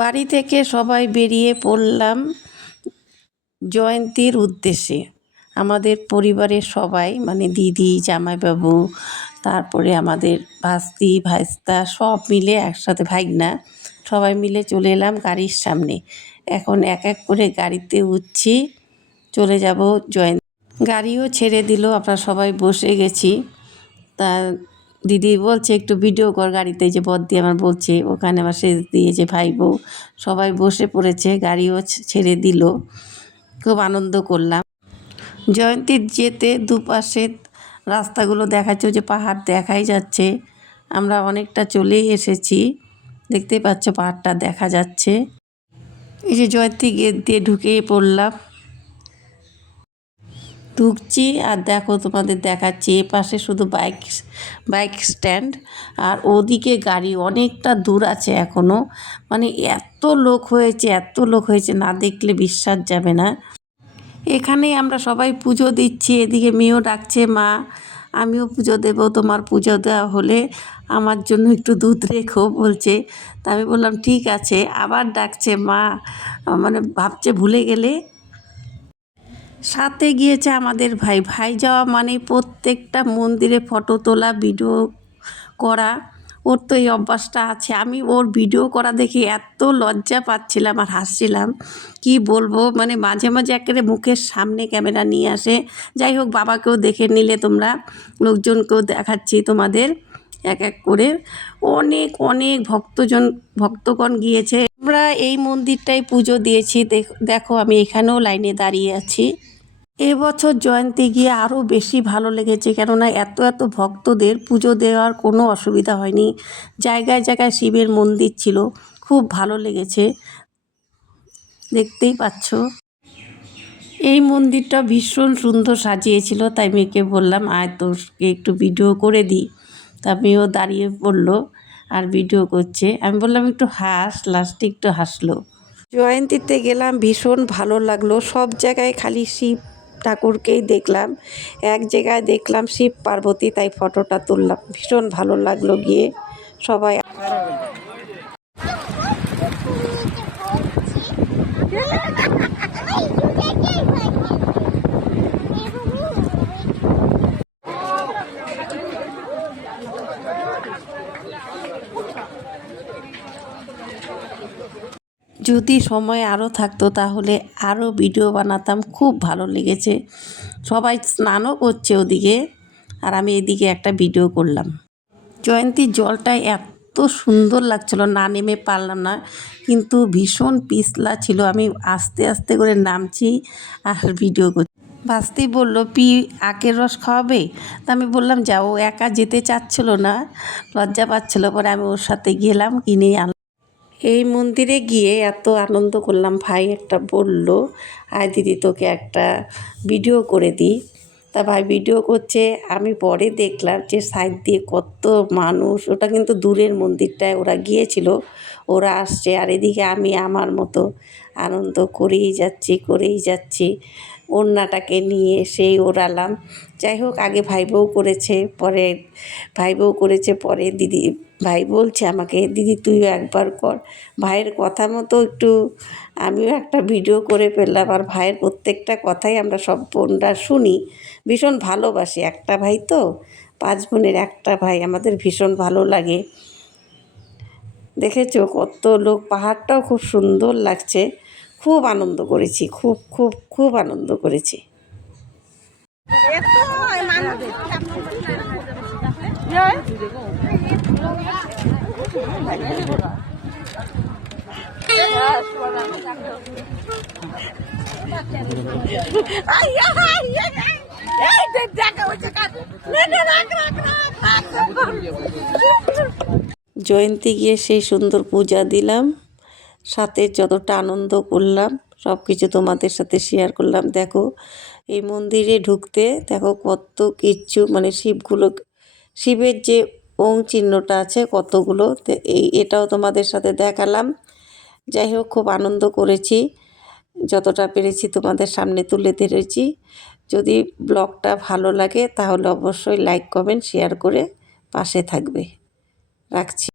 বাড়ি থেকে সবাই বেরিয়ে পড়লাম জয়ন্তীর উদ্দেশ্যে। আমাদের পরিবারের সবাই মানে দিদি, জামাইবাবু, তারপরে আমাদের ভাস্তি ভাইস্তা সব মিলে একসাথে, ভাইগনা সবাই মিলে চলে এলাম গাড়ির সামনে। এখন এক এক করে গাড়িতে উঠছি, চলে যাব জয়ন্তী। গাড়িও ছেড়ে দিল, আমরা সবাই বসে গেছি। তা দিদি বলছে একটু ভিডিও কর গাড়িতে, যে বদ্দি আমার বলছে, ওখানে আমার সেজ দিয়েছে ভাই বউ সবাই বসে পড়েছে, গাড়িও ছেড়ে দিল। খুব আনন্দ করলাম। জয়ন্তীর যেতে দুপাশে রাস্তাগুলো দেখাচ্ছে, যে পাহাড় দেখাই যাচ্ছে। আমরা অনেকটা চলেই এসেছি, দেখতেই পাচ্ছ পাহাড়টা দেখা যাচ্ছে। এই যে জয়ন্তী গেট দিয়ে ঢুকেই পড়লাম, ঢুকছি আর দেখো তোমাদের দেখাচ্ছি, এ পাশে শুধু বাইক স্ট্যান্ড, আর ওদিকে গাড়ি অনেকটা দূর আছে এখনও। মানে এত লোক হয়েছে, না দেখলে বিশ্বাস যাবে না। এখানেই আমরা সবাই পুজো দিচ্ছি, এদিকে মেয়েও ডাকছে, মা আমিও পুজো দেব, তোমার পুজো দেওয়া হলে আমার জন্য একটু দুধ রেখো বলছে। তা আমি বললাম ঠিক আছে। আবার ডাকছে মা, মানে ভাবছে ভুলে গেলে। সাথে গিয়েছে আমাদের ভাই যাওয়া মানে প্রত্যেকটা মন্দিরে ফটো তোলা, ভিডিও করা, ওর তো এই অভ্যাসটা আছে। আমি ওর ভিডিও করা দেখে এত লজ্জা পাচ্ছিলাম আর হাসছিলাম, কি বলবো। মানে মাঝে মাঝে একেবারে মুখের সামনে ক্যামেরা নিয়ে আসে। যাই হোক, বাবাকেও দেখে নিলে তোমরা, লোকজনকেও দেখাচ্ছি তোমাদের এক এক করে। অনেক অনেক ভক্তগণ গিয়েছে। আমরা এই মন্দিরটাই পুজো দিয়েছি। দেখো আমি এখানেও লাইনে দাঁড়িয়ে আছি। এবছর জয়ন্তী গিয়ে আরও বেশি ভালো লেগেছে, কেননা এত ভক্তদের পুজো দেওয়ার কোনো অসুবিধা হয়নি। জায়গায় জায়গায় শিবের মন্দির ছিল, খুব ভালো লেগেছে, দেখতেই পাচ্ছ। এই মন্দিরটা ভীষণ সুন্দর সাজিয়েছিল, তাই মেয়েকে বললাম আয় তোকে একটু ভিডিও করে দিই। তা মেয়েও দাঁড়িয়ে পড়লো আর ভিডিও করছে। আমি বললাম একটু হাস, লাস্টে একটু হাসলো। জয়ন্তীতে গেলাম, ভীষণ ভালো লাগলো। সব জায়গায় খালি শিব ঠাকুরকেই দেখলাম, এক জায়গায় দেখলাম শিব পার্বতী, তাই ফটোটা তুললাম। ভীষণ ভালো লাগলো গিয়ে সবাই। যদি সময় আরও থাকতো তাহলে আরও ভিডিও বানাতাম, খুব ভালো লেগেছে। সবাই স্নানও করছে ওদিকে, আর আমি এদিকে একটা ভিডিও করলাম। জয়ন্তীর জলটা এত সুন্দর লাগছিল, না নেমে পারলাম না, কিন্তু ভীষণ পিছলা ছিল। আমি আস্তে আস্তে করে নামছি আর ভিডিও করছি। ভাস্তি বলল আখের রস খাওয়াবে। তা আমি বললাম যাও, একা যেতে চাচ্ছিল না, লজ্জা পাচ্ছিল। পরে আমি ওর সাথে গেলাম, কিনেই আনলাম। এই মন্দিরে গিয়ে এত আনন্দ করলাম। ভাই একটা বলল আয় দিদি তোকে একটা ভিডিও করে দিই। তা ভাই ভিডিও করছে, আমি পরে দেখলাম যে সাইড দিয়ে কত মানুষ। ওটা কিন্তু দূরের মন্দিরটায় ওরা গিয়েছিল, ওরা আসছে, আর এদিকে আমি আমার মতো আনন্দ করেই যাচ্ছি। ওড়নাটাকে নিয়ে সেই ওড়ালাম। যাই হোক, আগে ভাই বউ করেছে, পরে দিদি। ভাই বলছে আমাকে দিদি তুইও একবার কর। ভাইয়ের কথা মতো একটু আমিও একটা ভিডিও করে ফেললাম। আর ভাইয়ের প্রত্যেকটা কথাই আমরা সব বোনরা শুনি, ভীষণ ভালোবাসি। একটা ভাই তো, 5 বোনের একটা ভাই, আমাদের ভীষণ ভালো লাগে। দেখেছো কত লোক, পাহাড়টাও খুব সুন্দর লাগছে। খুব আনন্দ করেছি, খুব আনন্দ করেছি। জয়ন্তী গিয়ে সেই সুন্দর পূজা দিলাম, সাথে যতটা আনন্দ করলাম সব কিছু তোমাদের সাথে শেয়ার করলাম। দেখো এই মন্দিরে ঢুকতে দেখো কত কিচ্ছু, মানে শিবের যে ওং চিহ্নটা আছে কতগুলো, এটাও তোমাদের সাথে দেখালাম। যাই হোক, খুব আনন্দ করেছি, যতটা পেরেছি তোমাদের সামনে তুলে ধরেছি। যদি ব্লগটা ভালো লাগে তাহলে অবশ্যই লাইক কমেন্ট শেয়ার করে পাশে থাকবে। রাখছি।